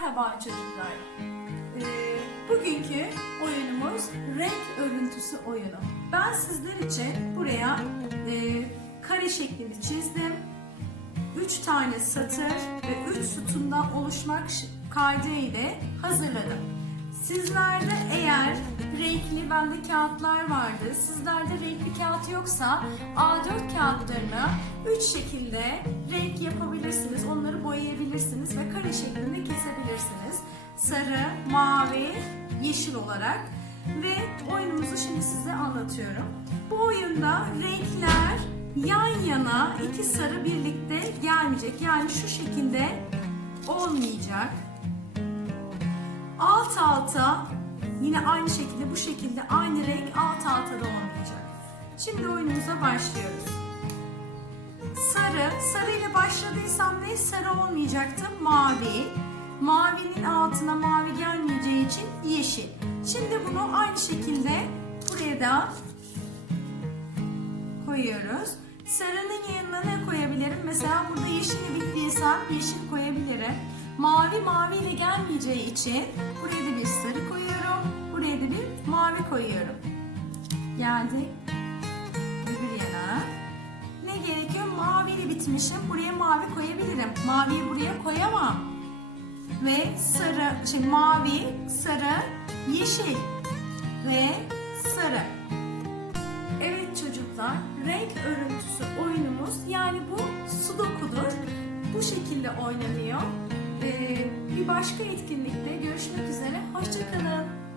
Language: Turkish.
Merhaba çocuklar. Ee, bugünkü oyunumuz renk örüntüsü oyunu. Ben sizler için buraya e, kare şeklini çizdim. Üç tane satır ve üç sütundan oluşmak ş- kaydı ile hazırladım. Sizlerde eğer renkli bende kağıtlar vardı. Sizlerde renkli kağıt yoksa A4 kağıtlarını üç şekilde renk yapabilirsiniz. Onları boyayabilirsiniz ve kare şeklinde kesebilirsiniz. Sarı, mavi, yeşil olarak ve oyunumuzu şimdi size anlatıyorum. Bu oyunda renkler yan yana iki sarı birlikte gelmeyecek. Yani şu şekilde olmayacak alt alta yine aynı şekilde bu şekilde aynı renk alt alta da olmayacak. Şimdi oyunumuza başlıyoruz. Sarı, sarı ile başladıysam ne sarı olmayacaktı? Mavi. Mavinin altına mavi gelmeyeceği için yeşil. Şimdi bunu aynı şekilde buraya da koyuyoruz. Sarının yanına ne koyabilirim? Mesela burada yeşille bittiysem yeşil koyabilirim. Mavi mavi ile gelmeyeceği için buraya da bir sarı koyuyorum. Buraya da bir mavi koyuyorum. Geldik. Öbür yana. Ne gerekiyor? Mavi ile bitmişim. Buraya mavi koyabilirim. Maviyi buraya koyamam. Ve sarı, şimdi mavi, sarı, yeşil ve sarı. Evet çocuklar, renk örüntüsü oyunumuz yani bu sudokudur. Bu şekilde oynanıyor. Ee, bir başka etkinlikte görüşmek üzere. Hoşçakalın.